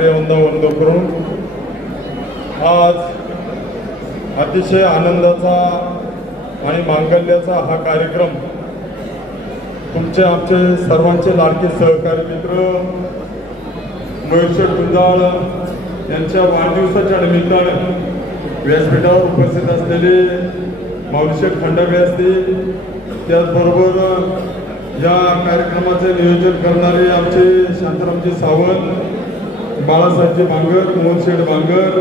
ठाकरे करून आज अतिशय आनंदाचा आणि मांगल्याचा हा कार्यक्रम तुमचे आमचे सर्वांचे लाडके सहकारी मित्र महेश्वर गुंजाळ यांच्या वाढदिवसाच्या निमित्तानं व्यासपीठावर उपस्थित असलेले माऊलीशेठ खंडवे असतील त्याचबरोबर या कार्यक्रमाचे नियोजन करणारे आमचे शांतारामजी सावंत बाळासाहेबजी बांगर मोहनशेठ बांगर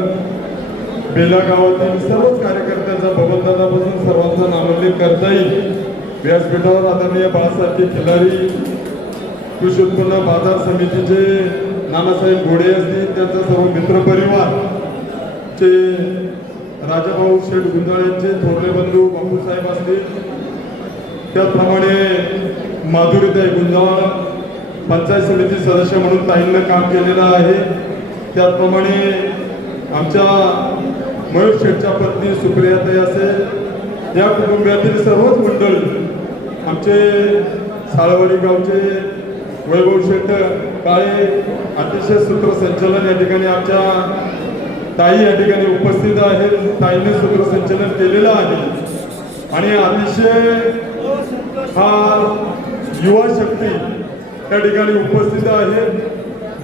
बेला गावातील सर्वच कार्यकर्त्यांचा भगवंतापासून सर्वांचा नामोल्लेख करता येईल. व्यासपीठावर आदरणीय बाळासाहेबजी खिलारी कृषी उत्पन्न बाजार समितीचे नानासाहेब घोडे असतील त्यांचा सर्व मित्रपरिवार चे राजाभाऊ शेठ गुंजाळ्यांचे थोरले बंधू बापूसाहेब असतील. त्याचप्रमाणे माधुरीताई गुंजाळ पंचायत समिती सदस्य म्हणून ताईंना काम केलेलं आहे. त्याचप्रमाणे आमच्या मयूर शेठच्या पत्नी सुप्रियाताई असेल या कुटुंबातील सर्वच मंडळ आमचे साळवाडी गावचे वैभव शेठ काळे अतिशय सूत्रसंचालन या ठिकाणी आमच्या ताई या ठिकाणी उपस्थित आहेत. ताईने सूत्रसंचालन केलेलं आहे. आणि अतिशय हा युवा शक्ती या ठिकाणी उपस्थित आहे.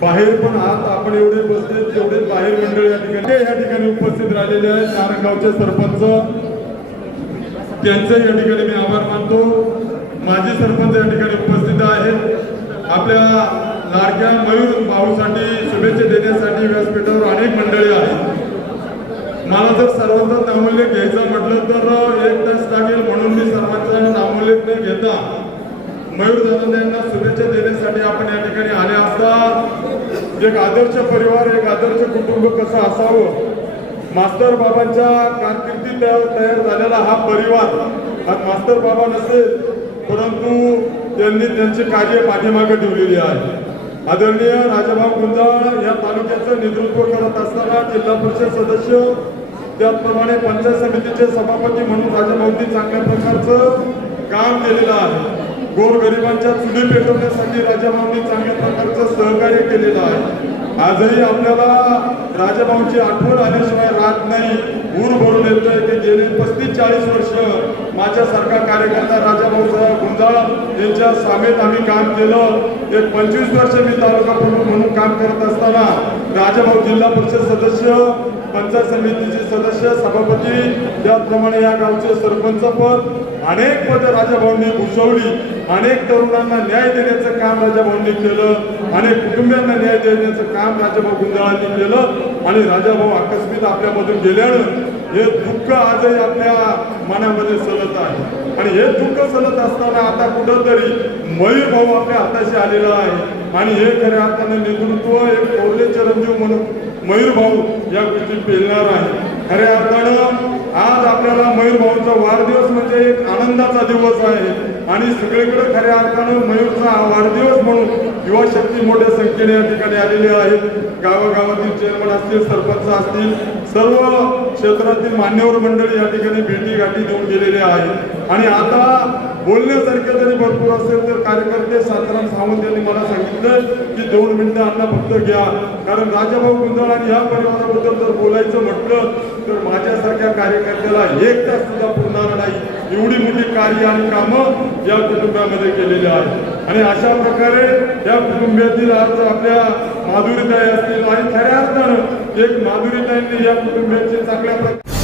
बाहेर पण आत आपण एवढे बसले तेवढे बाहेर मंडळी या ठिकाणी या ठिकाणी उपस्थित राहिलेले आहेत नारायणगावचे सरपंच. त्यांचे या ठिकाणी मी आभार मानतो. माजी सरपंच या ठिकाणी उपस्थित आहेत. आपल्या लाडक्या मयूर भाऊसाठी शुभेच्छा देण्यासाठी व्यासपीठावर अनेक मंडळी आहेत. मला जर सर्वांचा नामोल्लेख घ्यायचा म्हटलं तर एक तास लागेल म्हणून मी सर्वांचा नामोल्लेख न घेता. मयूर दादा यांना शुभेच्छा देण्यासाठी आपण या ठिकाणी आले असता एक आदर्श परिवार एक आदर्श कुटुंब कसं असावं? मास्तर बाबांच्या कारकिर्दीत तयार झालेला हा परिवार हा मास्तर बाबा नसेल परंतु त्यांनी त्यांचे कार्य पाठीमागे ठेवलेली आहे. आदरणीय राजाभाऊ गुंजाळ या तालुक्याचं नेतृत्व करत असताना जिल्हा परिषद सदस्य त्याचप्रमाणे पंचायत समितीचे सभापती म्हणून राजाभाऊंनी चांगल्या प्रकारचं काम केलेलं आहे. गोरगरिबांच्या चुली पेटवण्यासाठी राजाभाऊंनी चांगल्या प्रकारचं सहकार्य केलेलं आहे. आजही आपल्याला राजाभाऊंची आठवण आल्याशिवाय राहत नाही. ऊर भरून येतोय की गेले पस्तीस चाळीस वर्ष. माझ्यासारखा कार्यकर्ता राजाभाऊ साहेब गुंजाळ यांच्या सामेत आम्ही काम केलं. एक पंचवीस वर्ष मी तालुका प्रमुख म्हणून काम करत असताना राजाभाऊ जिल्हा परिषद सदस्य पंचायत समितीचे सदस्य सभापती त्याचप्रमाणे या गावचे सरपंच पद अनेक पद राजाभाऊंनी भूषवली. अनेक तरुणांना न्याय देण्याचं काम राजाभाऊंनी केलं. अनेक कुटुंबियांना न्याय देण्याचं काम राजाभाऊ गुंजाळांनी केलं. आणि राजाभाऊ आकस्मित आपल्यामधून गेल्यानं हे दुःख आजही आपल्या मनामध्ये सलत आहे. आणि हे दुःख सलत असताना आता कुठंतरी मयूर भाऊ आपल्या हाताशी आलेला आहे. आणि हे खऱ्या अर्थाने नेतृत्व एक थोरले चिरंजीव म्हणून मयूर भाऊ या गोष्टी पेलणार आहे. खऱ्या अर्थानं आज आपल्याला मयूर भाऊचा वाढदिवस म्हणजे एक आनंदाचा दिवस आहे. आणि सगळीकडे खऱ्या अर्थानं मयूरचा वाढदिवस म्हणून युवा शक्ती मोठ्या संख्येने या ठिकाणी आलेली आहे गावागावातील चेअरमन असतील सरपंच असतील सर्व क्षेत्रातील मान्यवर मंडळी या ठिकाणी भेटी गाठी देऊन गेलेले आहेत. आणि आता बोलण्यासारखे जरी भरपूर असेल तर कार्यकर्ते साताराम सावंत यांनी मला सांगितलं की दोन मिनिटं अण्णा फक्त घ्या. कारण राजाभाऊ गुंजाळ आणि या परिवाराबद्दल जर बोलायचं म्हटलं तर माझ्यासारख्या कार्यकर्त्याला एक तास सुद्धा पुरणार नाही. एवढी मोठी कार्य आणि कामं या कुटुंबामध्ये केलेली आहेत. आणि अशा प्रकारे या कुटुंबातील आज आपल्या माधुरीताई असतील आणि खऱ्या अर्थानं एक माधुरीताईंनी या कुटुंबाचे चांगल्या प्रकारे